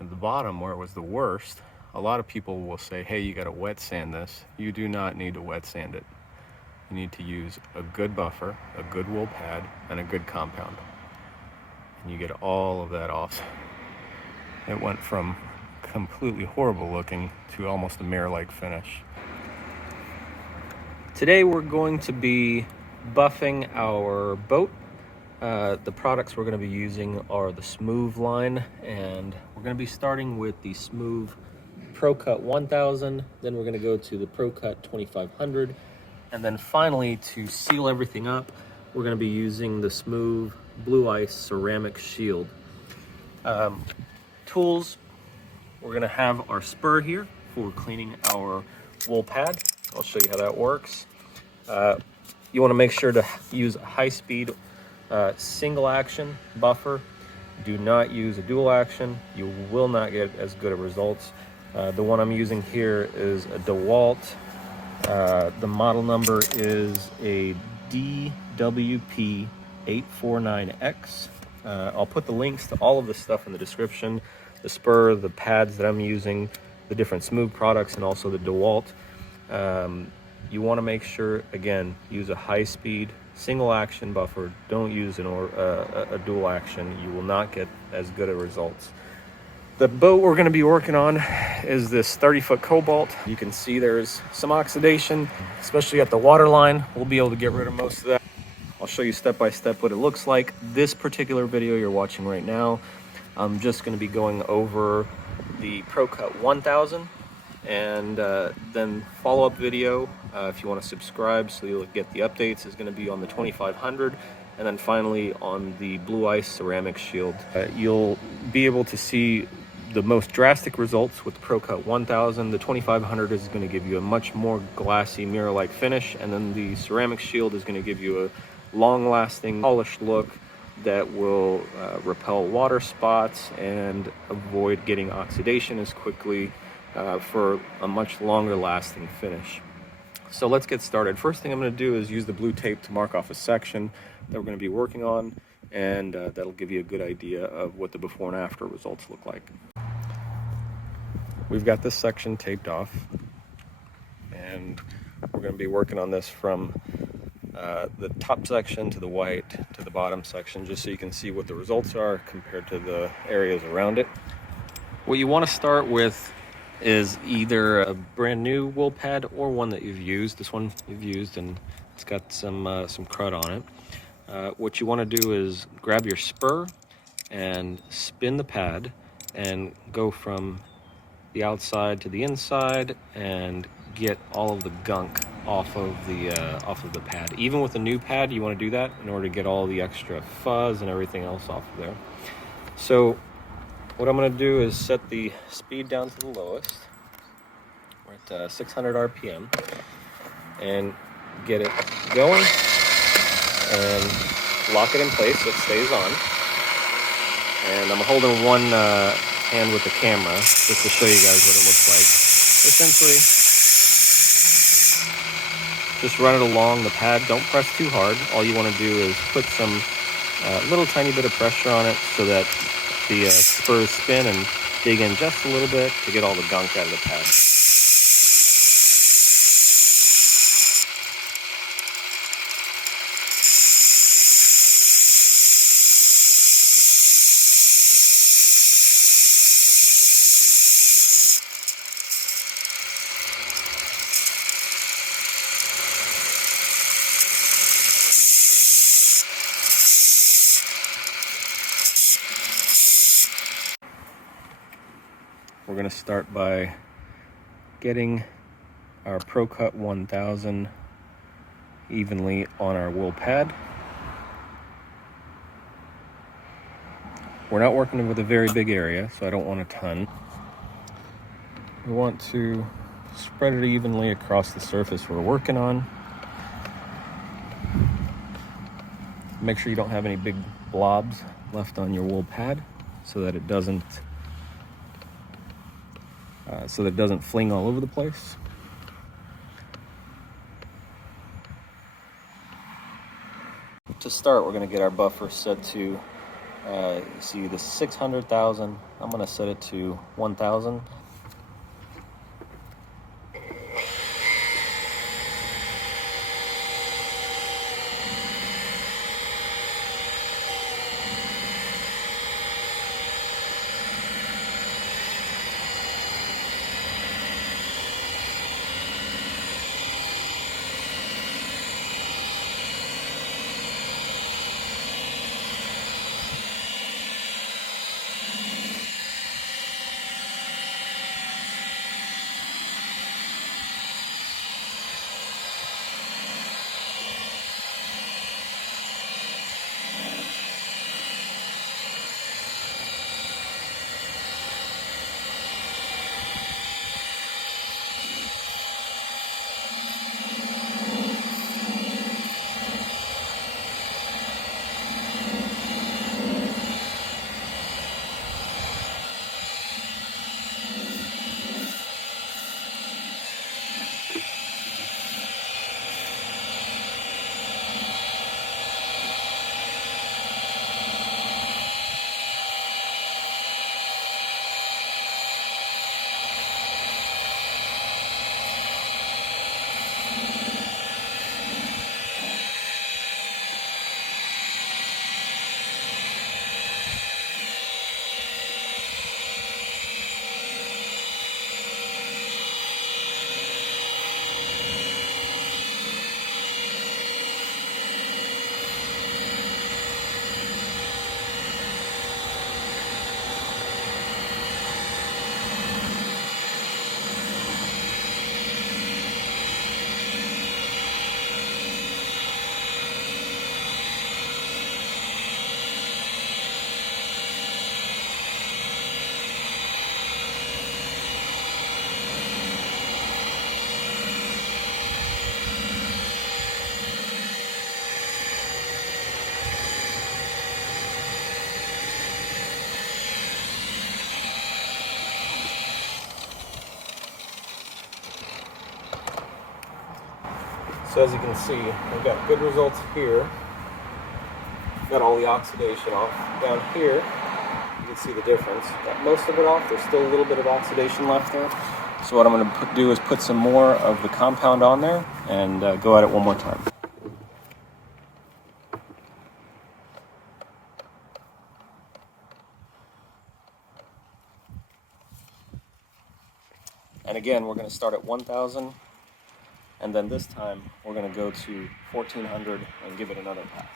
At the bottom, where it was the worst, a lot of people will say, hey, you got to wet sand this. You do not need to wet sand it. You need to use a good buffer, a good wool pad, and a good compound. And you get all of that off. It went from completely horrible looking to almost a mirror-like finish. Today we're going to be buffing our boat. The products we're going to be using are the Smoove line, and we're going to be starting with the Smoove Pro Cut 1000, then we're going to go to the Pro Cut 2500, and then finally, to seal everything up, we're going to be using the Smoove Blue Ice Ceramic Shield. Tools, we're going to have our spur here for cleaning our wool pad. I'll show you how that works. You want to make sure to use a high-speed single action buffer. Do not use a dual action. You will not get as good of results. The one I'm using here is a DeWalt. The model number is a DWP849X. I'll put the links to all of this stuff in the description. The spur, the pads that I'm using, the different Smoove products, and also the DeWalt. You want to make sure, again, use a high-speed single action buffer. Don't use a dual action. You will not get as good of results. The boat we're going to be working on is this 30-foot Cobalt. You can see there's some oxidation, especially at the water line. We'll be able to get rid of most of that. I'll show you step by step what it looks like. This particular video you're watching right now, I'm just going to be going over the Pro Cut 1000, and then follow-up video, if you want to subscribe so you'll get the updates, is going to be on the 2500, and then finally on the Blue Ice Ceramic Shield. You'll be able to see the most drastic results with the Pro Cut 1000. The 2500 is going to give you a much more glassy mirror-like finish, and then the Ceramic Shield is going to give you a long-lasting polished look that will repel water spots and avoid getting oxidation as quickly, for a much longer lasting finish. So let's get started. First thing I'm going to do is use the blue tape to mark off a section that we're going to be working on, and that'll give you a good idea of what the before and after results look like. We've got this section taped off, and we're going to be working on this from the top section to the white to the bottom section, just so you can see what the results are compared to the areas around it. What you want to start with is either a brand new wool pad or one that you've used. This one you've used and it's got some crud on it. What you want to do is grab your spur and spin the pad and go from the outside to the inside and get all of the gunk off of the pad. Even with a new pad, you want to do that in order to get all the extra fuzz and everything else off of there. So what I'm going to do is set the speed down to the lowest. We're at 600 RPM, and get it going and lock it in place so it stays on. And I'm holding one hand with the camera just to show you guys what it looks like. Essentially, just run it along the pad. Don't press too hard. All you want to do is put some little tiny bit of pressure on it so that the spurs spin and dig in just a little bit to get all the gunk out of the pad. We're going to start by getting our Pro Cut 1000 evenly on our wool pad. We're not working with a very big area, so I don't want a ton. We want to spread it evenly across the surface we're working on. Make sure you don't have any big blobs left on your wool pad so that it doesn't fling all over the place. To start, we're going to get our buffer set to You see the 600,000. I'm going to set it to 1,000. So as you can see, we've got good results here. Got all the oxidation off. Down here, you can see the difference. Got most of it off. There's still a little bit of oxidation left there. So what I'm going to do is put some more of the compound on there and go at it one more time. And again, we're going to start at 1,000. And then this time, we're going to go to 1,400 and give it another pass.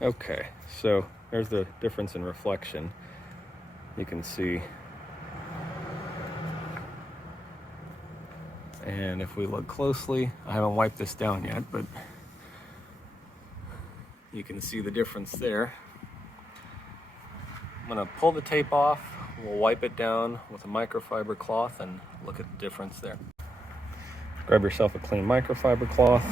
Okay, so there's the difference in reflection. You can see. And if we look closely, I haven't wiped this down yet, but you can see the difference there. I'm gonna pull the tape off, we'll wipe it down with a microfiber cloth and look at the difference there. Grab yourself a clean microfiber cloth.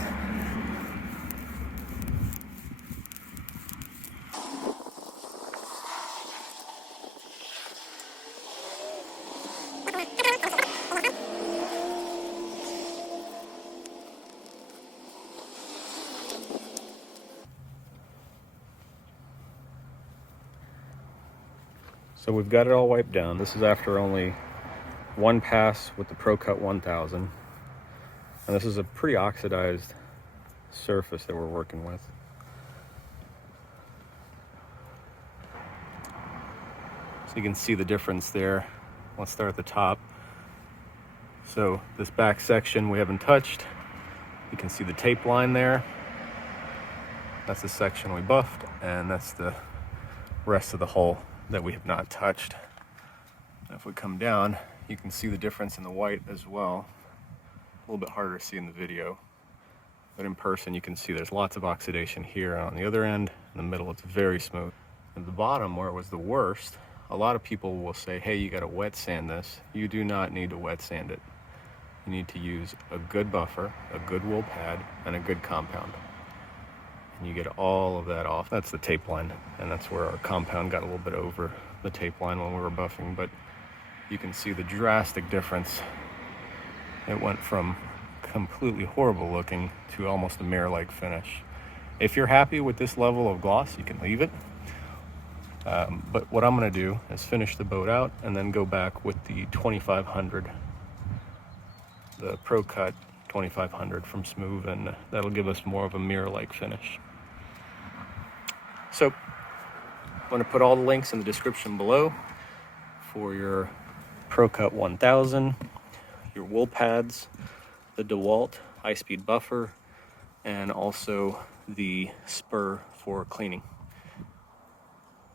So we've got it all wiped down. This is after only one pass with the Pro Cut 1000. And this is a pretty oxidized surface that we're working with. So you can see the difference there. Let's start at the top. So this back section we haven't touched. You can see the tape line there. That's the section we buffed, and that's the rest of the hull that we have not touched. Now if we come down, you can see the difference in the white as well. A little bit harder to see in the video, but in person you can see there's lots of oxidation here, and on the other end, in the middle, it's very smooth. At the bottom, where it was the worst, a lot of people will say, hey, you gotta wet sand this. You do not need to wet sand it. You need to use a good buffer, a good wool pad, and a good compound. And you get all of that off. That's the tape line, and that's where our compound got a little bit over the tape line when we were buffing, but you can see the drastic difference. It went from completely horrible looking to almost a mirror-like finish. If you're happy with this level of gloss, you can leave it. But what I'm gonna do is finish the boat out and then go back with the 2500, the Pro Cut 2500 from Smoove, and that'll give us more of a mirror-like finish. So I'm gonna put all the links in the description below for your Pro Cut 1000, your wool pads, the DeWalt high-speed buffer, and also the spur for cleaning.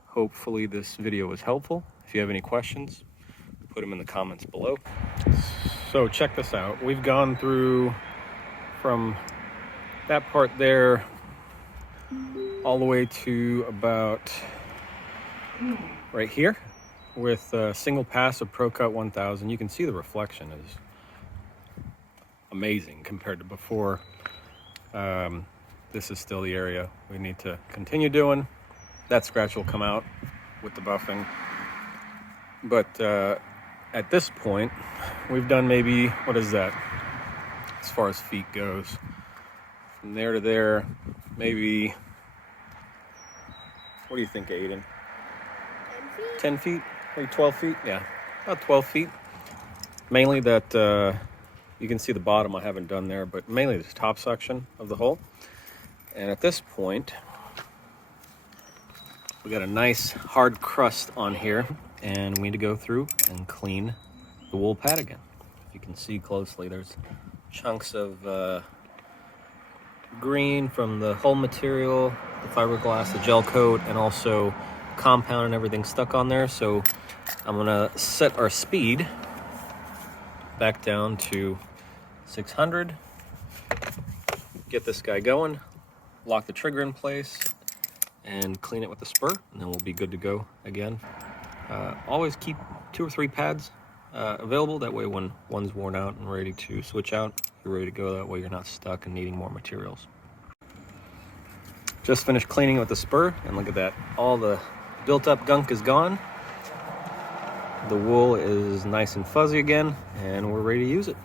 Hopefully this video was helpful. If you have any questions, put them in the comments below. So check this out. We've gone through from that part there all the way to about right here with a single pass of Pro Cut 1000. You can see the reflection is amazing compared to before. This is still the area we need to continue doing. That scratch will come out with the buffing. But at this point, we've done maybe, what is that? As far as feet goes. From there to there, maybe, what do you think, Aiden? 10 feet? Maybe 12 feet? Yeah, about 12 feet. Mainly that, you can see the bottom I haven't done there, but mainly this top section of the hull. And at this point, we got a nice hard crust on here, and we need to go through and clean the wool pad again. If you can see closely, there's chunks of green from the hull material, the fiberglass, the gel coat, and also compound and everything stuck on there. So I'm gonna set our speed back down to 600, get this guy going, lock the trigger in place, and clean it with the spur, and then we'll be good to go again. Always keep 2 or 3 pads available. That way when one's worn out and ready to switch out, you're ready to go. That way you're not stuck and needing more materials. Just finished cleaning it with the spur, and look at that. All the built up gunk is gone. The wool is nice and fuzzy again, and we're ready to use it.